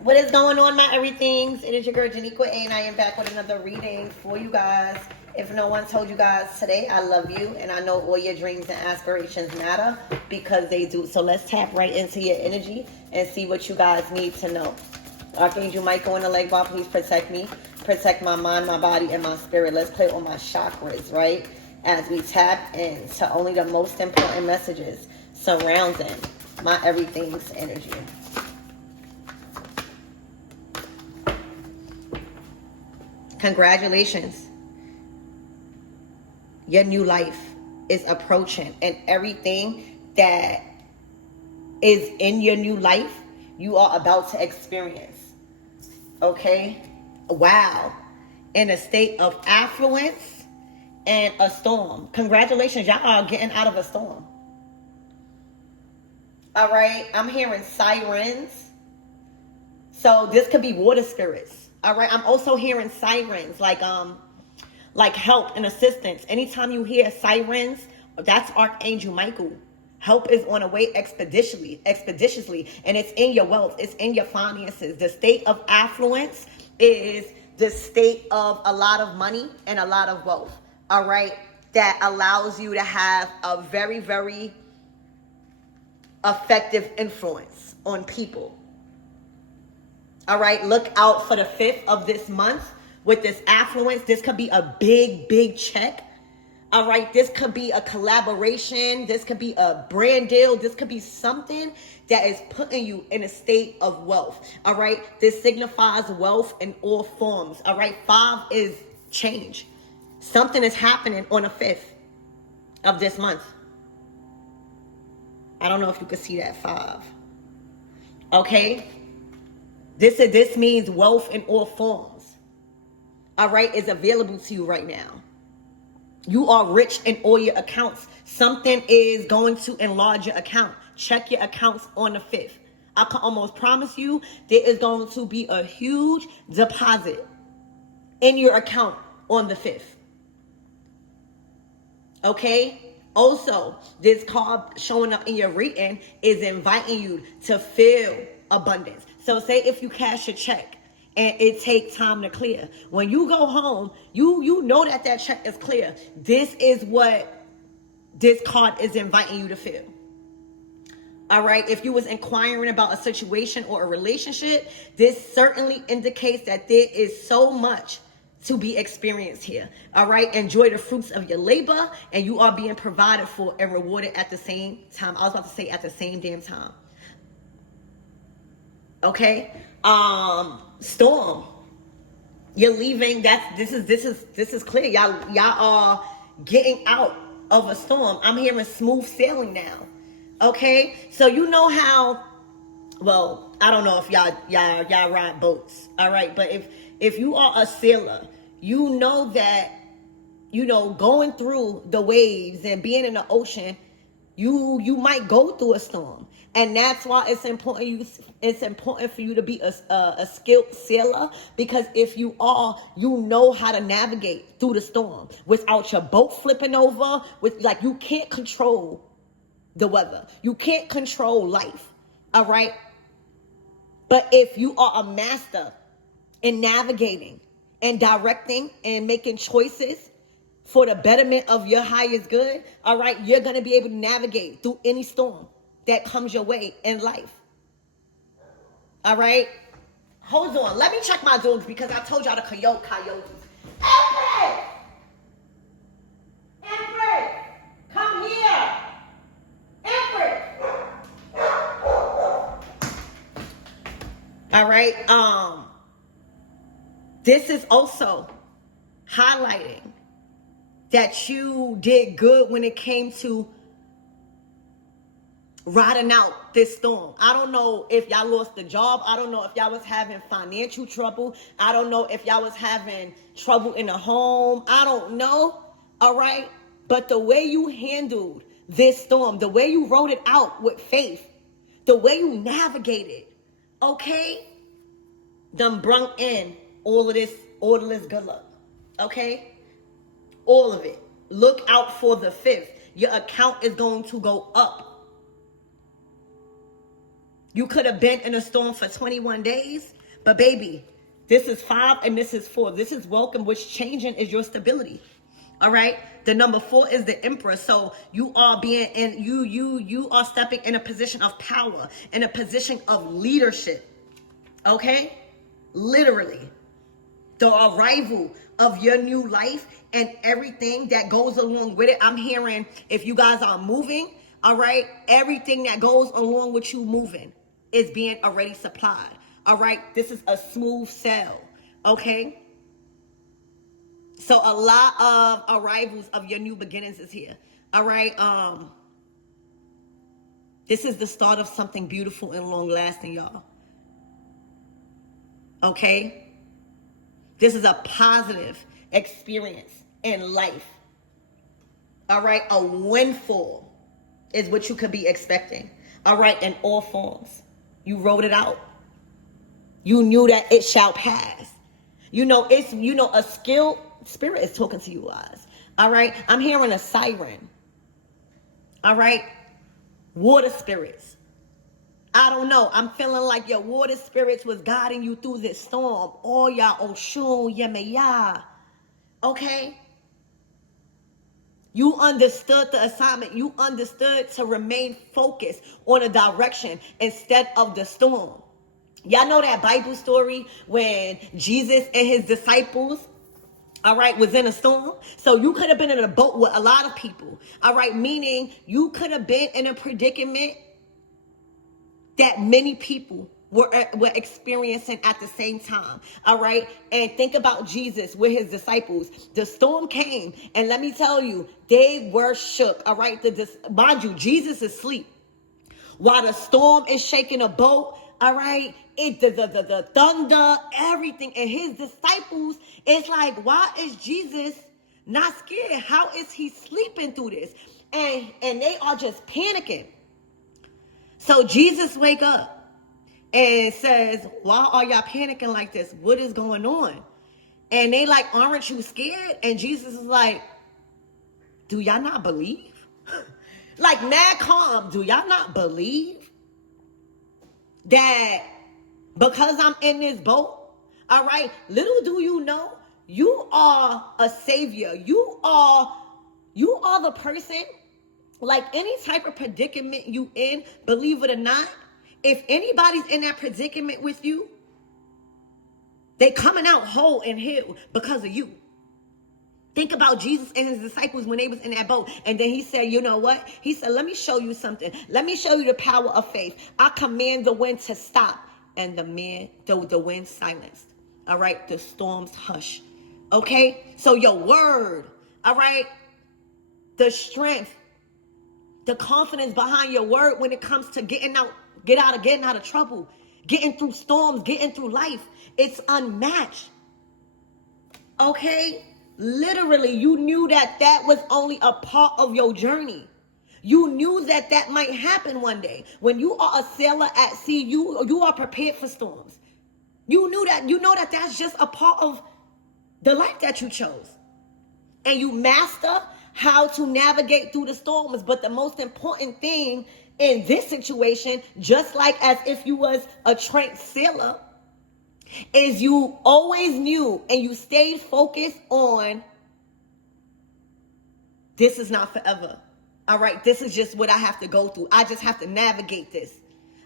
What is going on, my everythings? It is your girl Janiqua, and I am back with another reading for you guys. If no one told you guys today, I love you, and I know all your dreams and aspirations matter because they do. So let's tap right into your energy and see what you guys need to know. Archangel Michael in the leg bar, please protect me. Protect my mind, my body, and my spirit. Let's play on my chakras, right? As we tap into only the most important messages surrounding my everything's energy. Congratulations. Your new life is approaching, and everything that is in your new life, you are about to experience. Okay? Wow. In a state of affluence and a storm. Congratulations. Y'all are getting out of a storm. All right? I'm hearing sirens. So this could be water spirits. All right, I'm also hearing sirens, like help and assistance. Anytime you hear sirens, that's Archangel Michael. Help is on the way expeditiously, and it's in your wealth, it's in your finances. The state of affluence is the state of a lot of money and a lot of wealth. All right, that allows you to have a very, very effective influence on people. All right, look out for the 5th of this month with this affluence. This could be a big, big check. All right, this could be a collaboration. This could be a brand deal. This could be something that is putting you in a state of wealth. All right, this signifies wealth in all forms. All right, 5 is change. Something is happening on the 5th of this month. I don't know if you can see that 5. Okay. This means wealth in all forms. All right, is available to you right now. You are rich in all your accounts. Something is going to enlarge your account. Check your accounts on the 5th. I can almost promise you there is going to be a huge deposit in your account on the 5th. Okay? Also, this card showing up in your reading is inviting you to feel abundance. So say if you cash a check and it takes time to clear. When you go home, you know that check is clear. This is what this card is inviting you to feel. All right, if you was inquiring about a situation or a relationship, this certainly indicates that there is so much to be experienced here. All right, enjoy the fruits of your labor, and you are being provided for and rewarded at the same time. I was about to say at the same damn time. Okay, storm. You're leaving. This is clear. Y'all are getting out of a storm. I'm hearing smooth sailing now. Okay, so you know how. Well, I don't know if y'all ride boats. All right, but if you are a sailor, you know that going through the waves and being in the ocean, you might go through a storm. And that's why it's important for you to be a skilled sailor, because if you are, you know how to navigate through the storm without your boat flipping over. You can't control the weather. You can't control life. All right. But if you are a master in navigating and directing and making choices for the betterment of your highest good, all right, you're going to be able to navigate through any storm that comes your way in life. All right? Hold on. Let me check my dogs because I told y'all the coyotes. Empress! Come here! Empress! All right? This is also highlighting that you did good when it came to riding out this storm. I don't know if y'all lost the job. I don't know if y'all was having financial trouble. I don't know if y'all was having trouble in the home. I don't know. All right. But the way you handled this storm, the way you wrote it out with faith, the way you navigated, okay, done brung in all of this good luck. Okay. All of it. Look out for the 5th. Your account is going to go up. You could have been in a storm for 21 days, but baby, this is 5 and this is 4. This is welcome, which changing is your stability. All right. The number 4 is the Empress. So you are being in, you are stepping in a position of power, in a position of leadership. Okay. Literally. The arrival of your new life and everything that goes along with it. I'm hearing if you guys are moving, all right, everything that goes along with you moving is being already supplied. All right. This is a smooth sail. Okay. So a lot of arrivals of your new beginnings is here. All right. This is the start of something beautiful and long lasting, y'all. Okay. This is a positive experience in life. All right. A windfall is what you could be expecting. All right. In all forms. You wrote it out. You knew that it shall pass. A skilled spirit is talking to you guys. All right. I'm hearing a siren. All right. Water spirits. I don't know. I'm feeling like your water spirits was guiding you through this storm. Oh, ya Oshun, Yemeya. Okay? You understood the assignment. You understood to remain focused on a direction instead of the storm. Y'all know that Bible story when Jesus and his disciples, all right, was in a storm? So you could have been in a boat with a lot of people. All right, meaning you could have been in a predicament that many people were experiencing at the same time. All right. And think about Jesus with his disciples. The storm came, and let me tell you, they were shook. All right. Mind you, Jesus is asleep while the storm is shaking a boat. All right. The thunder, everything. And his disciples, it's like, why is Jesus not scared? How is he sleeping through this? And they are just panicking. So Jesus wake up and says, why are y'all panicking like this? What is going on? And they like, aren't you scared? And Jesus is like, do y'all not believe? Like mad calm. Do y'all not believe that because I'm in this boat? All right. Little do you know, you are a savior. You are the person. Like any type of predicament you in, believe it or not, if anybody's in that predicament with you, they coming out whole and healed because of you. Think about Jesus and his disciples when they was in that boat. And then he said, you know what? He said, let me show you something. Let me show you the power of faith. I command the wind to stop. And the wind silenced. All right. The storms hush. Okay. So your word. All right. The strength. The confidence behind your word when it comes to getting out of trouble, getting through storms, getting through life. It's unmatched. Okay? Literally, you knew that was only a part of your journey. You knew that might happen one day. When you are a sailor at sea, you are prepared for storms. You knew that. You know that that's just a part of the life that you chose. And you master how to navigate through the storms. But the most important thing in this situation, just like as if you was a trained sailor, is you always knew and you stayed focused on, this is not forever. All right. This is just what I have to go through. I just have to navigate this.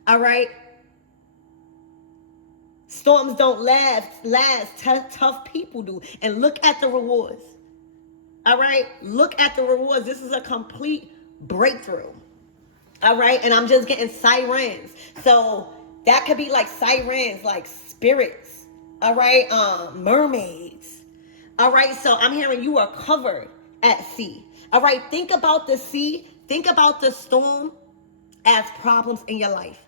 All right. Storms don't last. Tough people do. And look at the rewards. All right. Look at the rewards. This is a complete breakthrough. All right. And I'm just getting sirens. So that could be like sirens, like spirits. All right. Mermaids. All right. So I'm hearing you are covered at sea. All right. Think about the sea. Think about the storm as problems in your life.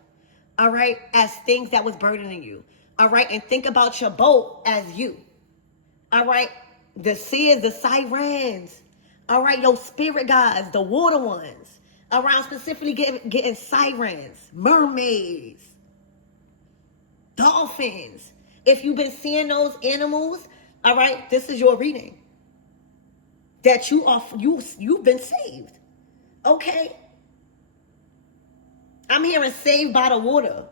All right. As things that was burdening you. All right. And think about your boat as you. All right. The sea is the sirens. All right. Your spirit guides, the water ones. Around specifically getting sirens, mermaids, dolphins. If you've been seeing those animals, all right, this is your reading. That you've been saved. Okay. I'm hearing saved by the water.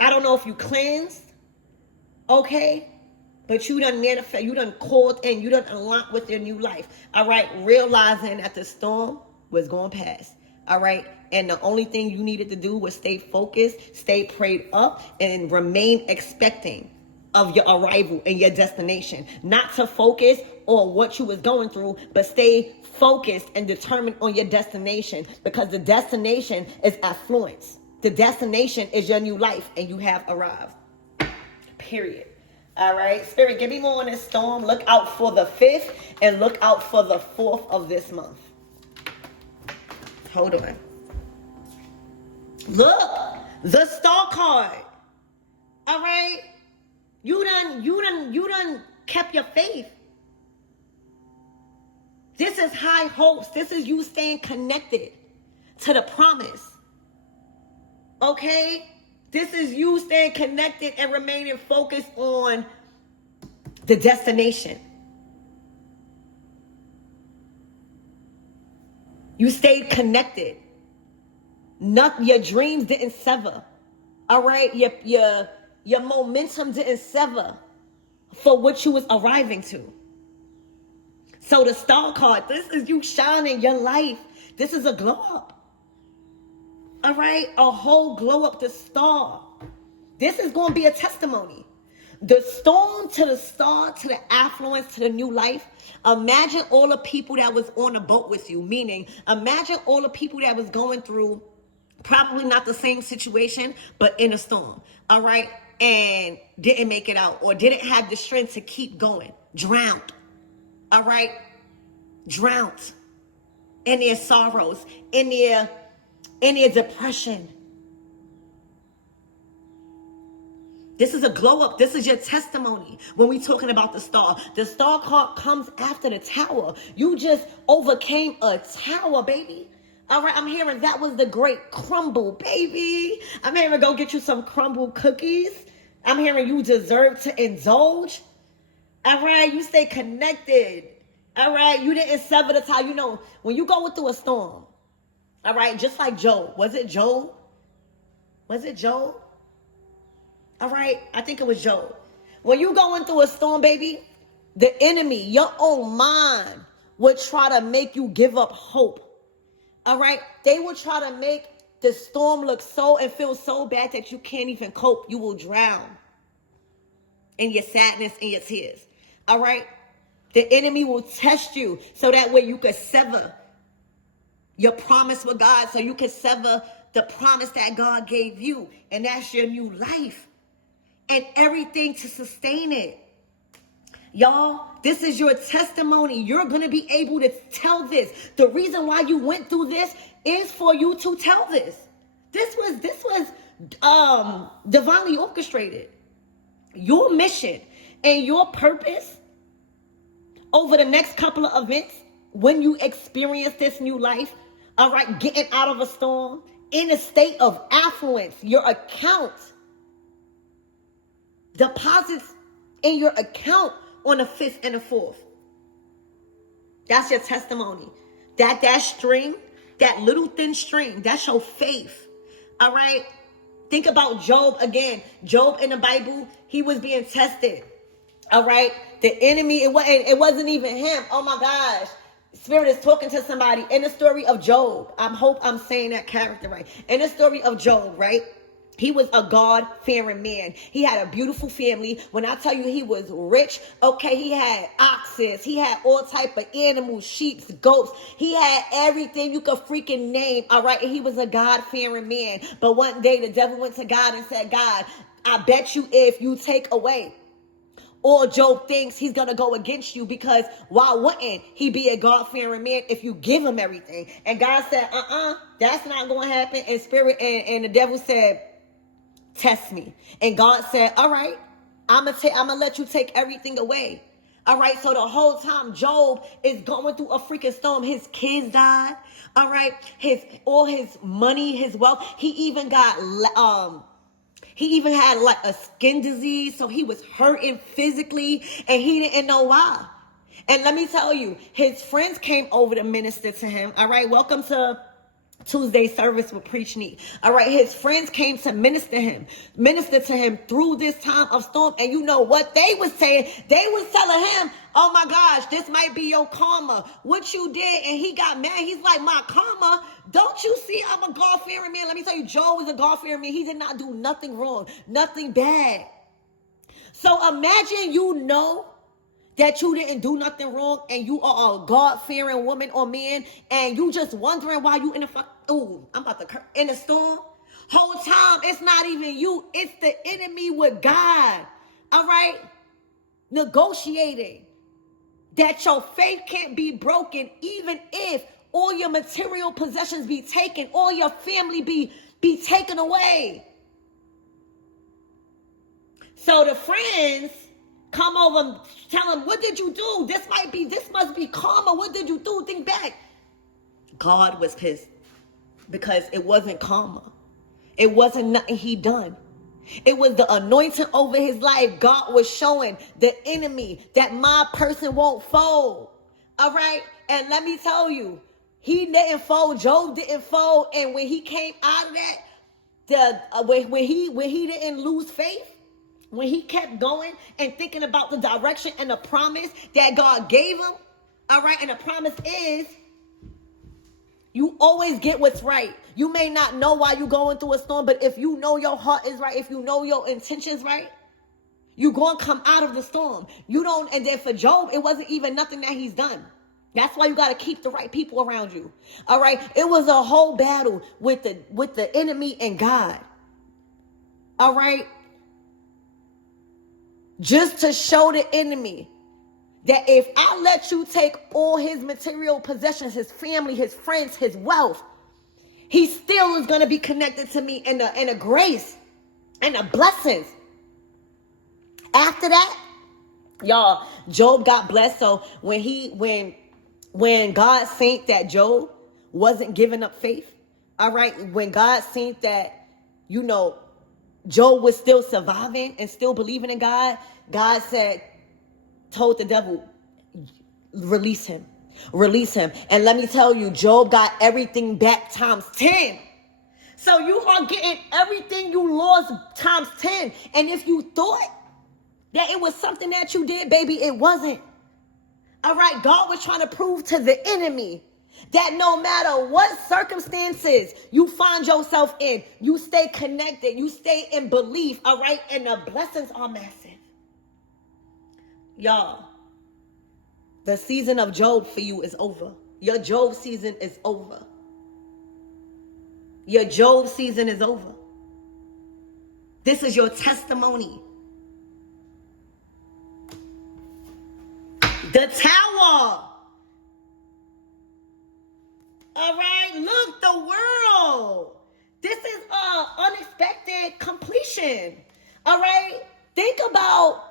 I don't know if you cleansed, okay? But you done manifest, you done called in, you done unlocked with your new life. All right, realizing that the storm was going past. All right, and the only thing you needed to do was stay focused, stay prayed up, and remain expecting of your arrival and your destination. Not to focus on what you was going through, but stay focused and determined on your destination, because the destination is affluence. The destination is your new life, and you have arrived. Period. All right, Spirit, give me more on this storm. Look out for the 5th and look out for the 4th of this month. Hold on. Look, the Star card. All right, you done kept your faith. This is high hopes. This is you staying connected to the promise. Okay? This is you staying connected and remaining focused on the destination. You stayed connected. Your dreams didn't sever. All right? Your momentum didn't sever for what you was arriving to. So the Star card, this is you shining your life. This is a glow up. All right, a whole glow up, the star. This is going to be a testimony. The storm to the star, to the affluence, to the new life. Imagine all the people that was on a boat with you. Meaning, imagine all the people that was going through probably not the same situation, but in a storm. All right, and didn't make it out or didn't have the strength to keep going. Drowned. All right, drowned in their sorrows, in their depression. This is a glow up. This is your testimony when we talking about the star. The Star card comes after the Tower. You just overcame a tower, baby. All right, I'm hearing that was the great crumble, baby. I'm hearing go get you some crumble cookies. I'm hearing you deserve to indulge. All right, you stay connected. All right, you didn't sever the tie. You know, when you go through a storm, all right, just like Job. Was it Job? Was it Job? All right, I think it was Job. When you going through a storm, baby, the enemy, your own mind, would try to make you give up hope. All right, they will try to make the storm look so and feel so bad that you can't even cope. You will drown in your sadness and your tears. All right, the enemy will test you so that way you could sever your promise with God, so you can sever the promise that God gave you. And that's your new life and everything to sustain it. Y'all, this is your testimony. You're going to be able to tell this. The reason why you went through this is for you to tell this. This was divinely orchestrated. Your mission and your purpose over the next couple of events, when you experience this new life, all right, getting out of a storm, in a state of affluence, your account, deposits in your account on the 5th and the 4th. That's your testimony. That string, that little thin string, that's your faith. All right? Think about Job again. Job in the Bible, he was being tested. All right? The enemy, it wasn't even him. Oh my gosh. Spirit is talking to somebody. In the story of Job, I hope I'm saying that character right. In the story of Job, right? He was a God-fearing man. He had a beautiful family. When I tell you he was rich, okay, he had oxen. He had all type of animals, sheep, goats. He had everything you could freaking name, all right? And he was a God-fearing man. But one day the devil went to God and said, God, I bet you if you take away or Job thinks he's going to go against you, because why wouldn't he be a God-fearing man if you give him everything? And God said, that's not going to happen. And Spirit and the devil said, test me. And God said, all right, I'm going to let you take everything away. All right, so the whole time Job is going through a freaking storm. His kids died. All right, all his money, his wealth. He even had like a skin disease, so he was hurting physically, and he didn't know why. And let me tell you, his friends came over to minister to him. All right, welcome to Tuesday service with Preach Neat. All right, his friends came to minister to him through this time of storm. And you know what they was saying? They was telling him, oh my gosh, this might be your karma. What you did, and he got mad. He's like, my karma? Don't you see I'm a God-fearing man? Let me tell you, Job was a God-fearing man. He did not do nothing wrong, nothing bad. So imagine you know that you didn't do nothing wrong, and you are a God-fearing woman or man, and you just wondering why you in the in the storm. Whole time, it's not even you, it's the enemy with God. All right? Negotiating that your faith can't be broken, even if all your material possessions be taken, all your family be taken away. So the friends come over and tell him, what did you do? This must be karma. What did you do? Think back. God was pissed because it wasn't karma. It wasn't nothing he done. It was the anointing over his life. God was showing the enemy that my person won't fold. All right? And let me tell you, he didn't fold. Job didn't fold. And when he came out of that, when he didn't lose faith, when he kept going and thinking about the direction and the promise that God gave him, all right, and the promise is, you always get what's right. You may not know why you're going through a storm, but if you know your heart is right, if you know your intentions right, you're going to come out of the storm. And then for Job, it wasn't even nothing that he's done. That's why you got to keep the right people around you. All right, it was a whole battle with the enemy and God. All right. Just to show the enemy that if I let you take all his material possessions, his family, his friends, his wealth, he still is going to be connected to me in the grace and the blessings. After that, y'all, Job got blessed. So when God seen that Job wasn't giving up faith, all right, when God seen that, Job was still surviving and still believing in God, God told the devil, release him. And let me tell you, Job got everything back times 10. So you are getting everything you lost times 10. And if you thought that it was something that you did, baby, it wasn't. All right, God was trying to prove to the enemy that no matter what circumstances you find yourself in, you stay connected, you stay in belief, all right? And the blessings are massive. Y'all, the season of Job for you is over. Your Job season is over. Your Job season is over. This is your testimony. The Tower. All right, look, the world. This is unexpected completion. All right, think about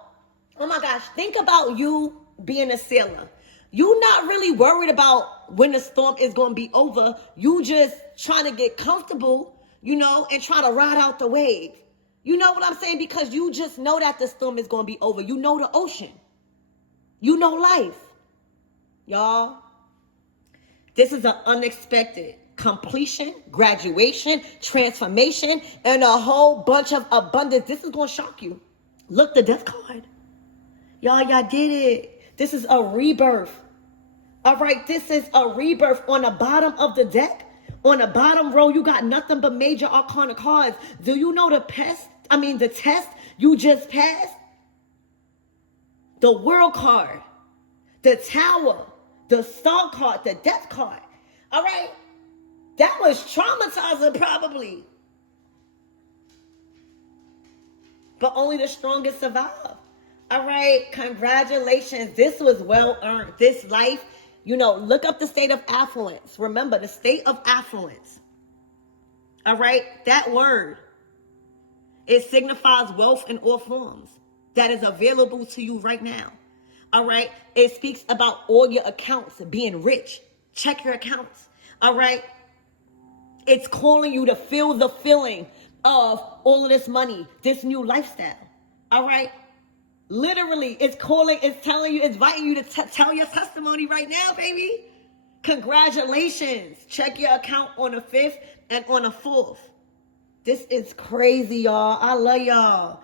you being a sailor. You're not really worried about when the storm is going to be over. You just trying to get comfortable, and trying to ride out the wave. You know what I'm saying? Because you just know that the storm is going to be over. You know the ocean. You know life. Y'all, this is an unexpected completion, graduation, transformation, and a whole bunch of abundance. This is going to shock you. Look, the death card. Y'all did it. This is a rebirth. All right, this is a rebirth. On the bottom of the deck, on the bottom row, you got nothing but major arcana cards. Do you know the test you just passed? The world card, the Tower, the Star card, the death card. All right, that was traumatizing probably. But only the strongest survive. All right, congratulations. This was well earned. This life, look up the state of affluence. Remember, the state of affluence. All right, that word, it signifies wealth in all forms that is available to you right now. All right, it speaks about all your accounts being rich. Check your accounts. All right, it's calling you to feel the feeling of all of this money, this new lifestyle. All right. Literally, it's telling you, inviting you to tell your testimony right now, baby. Congratulations. Check your account on the 5th and on the 4th. This is crazy, y'all. I love y'all.